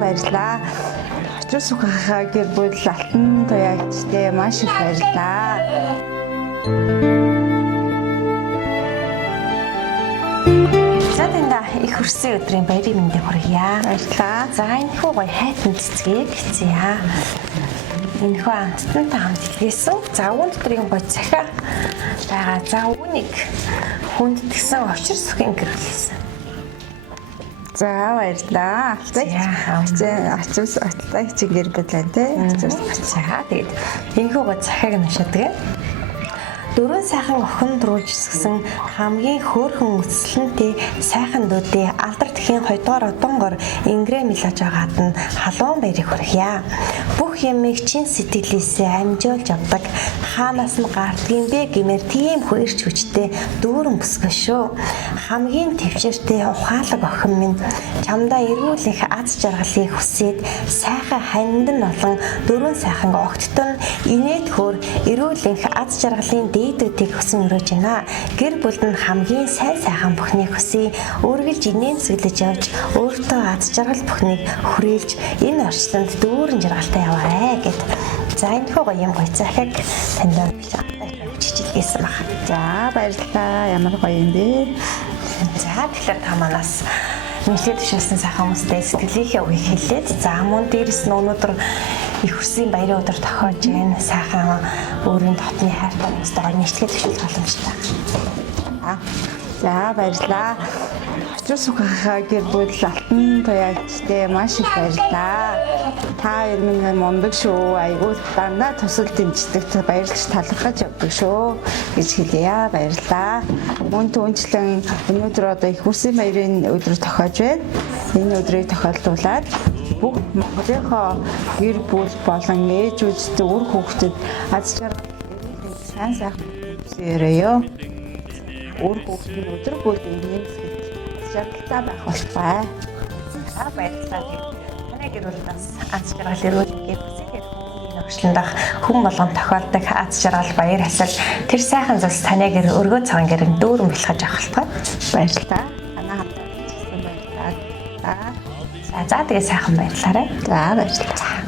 баярлалаа. Очир сухахаа гэр бүл алтан туяагчдээ маш их баярлалаа. За тэнда их хүрсэн өдрийн баярын мэндийг хүргье. Баярлалаа. За энэ хүү гоё хайтан цэцгийг хийцгээе. Энэ хүү анцтантай хамт илгээсэн. За үүн дотор юм гоё захиа байгаа. За үүнийг хүндэтгсэн очир сухын гэрэлсэн. За баярлалаа. Ачаас чигээр бодлоо тий. За тэгээд энэ хүү гоё захиаг нашаадаг. Дөрвөн сайхан охин дөрүүлжсэн хамгийн хөөрхөн үсэлэнтэй сайхан дүүдээ алдар тхийн 2 дугаар одонгор ингрэ мэлж байгаад нь халуун баярыг хүргье. Бүх юмыг чин сэтгэлээсээ амжуулж авдаг хаанаас нь гардгийн бэ гэмээр тийм хөөрч хүчтэй дүүрэн бүсгөө шүү. Хамгийн төвчээртэй ухаалаг охин минь чамдаа эрүүл их аз жаргалыг хүсээд сайхан хандан олон дөрвөн сайхан огттон инээд хөр эрүүл их аз жаргалын дээдүүдийг хүсэн өрөөж байна. Гэр бүлд нь хамгийн сайн сайхан бүхнийг хүсье. Үргэлж инээн цэглэж явж өөртөө аз жаргал бүхнийг хүрээлж энэ орчинд дүүрэн жаргалтай яваарэ гэд. За энэ хөө гоё юм гоё захиг танд чижилгээсэн баг. За баярлалаа. Ямар гоё юм бэ? За тэгэхээр та манаас мэдлэг төвшүүлсэн сайхан хүмүүстэй сэтгэлийнхээ үгийг хэлээд за мөн дээрэс нь өнөөдөр их хүрсэн баярын өдөр тохиож гэн сайхан өөрийн дотны хайртай хүмүүстэй гоё мэдлэг төвшүүлэх боломжтой. За баярлалаа. Очир сухахаа гэр бүл алтан туяагчдээ маш их баярлалаа. Та хоёр минь мундаг шүү. Айгуу дандаа тусал дэмждэг баярлж талархаж явдаг шүү гэж хэлье. Баярлалаа. Мөн түүнчлэн өнөөдөр одоо их хүрсэн баярын өдөр тохиож байна. Энэ өдрийг тохиолдуулаад бүх Монголынхоо гэр бүл болон ээжүүдтэй үр хүүхдэд аз жаргал сайн сайхан хүсээрээ. Үр хүүхд нь өдөр бүр нэмсгэж жаргалтай байх болтугай. За баярлалаа. Таны гэр бүлээс аз жаргал өрөөлгөө бүсгээр хүмүүний өгшлөндөх хүн болгон тохиолдог аз жаргал баяр хасал тэр сайхан зүйлс таны гэр өргөө цагаан гэрэн дүүрэн бэлхэж авах болтугай. Баярлалаа. Танаа хамт ажилласан баярлалаа. За тэгээ сайхан баярлалаа. За баярлалаа.